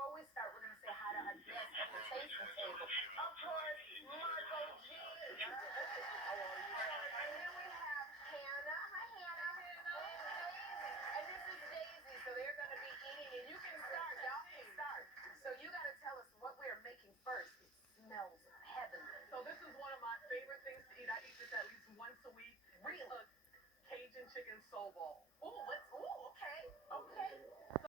before we start, we're going to say hi to our guests at the tasting table. Of course, Marco G. How are you? And then we have Hannah. Hi, Hannah. And Daisy. And this is Daisy. So they're going to be eating, and you can start. Y'all can start. So you got to tell us what we are making first. It smells heavenly. So this is one of my favorite things to eat. I eat this at least once a week. Really? Cajun chicken soul ball.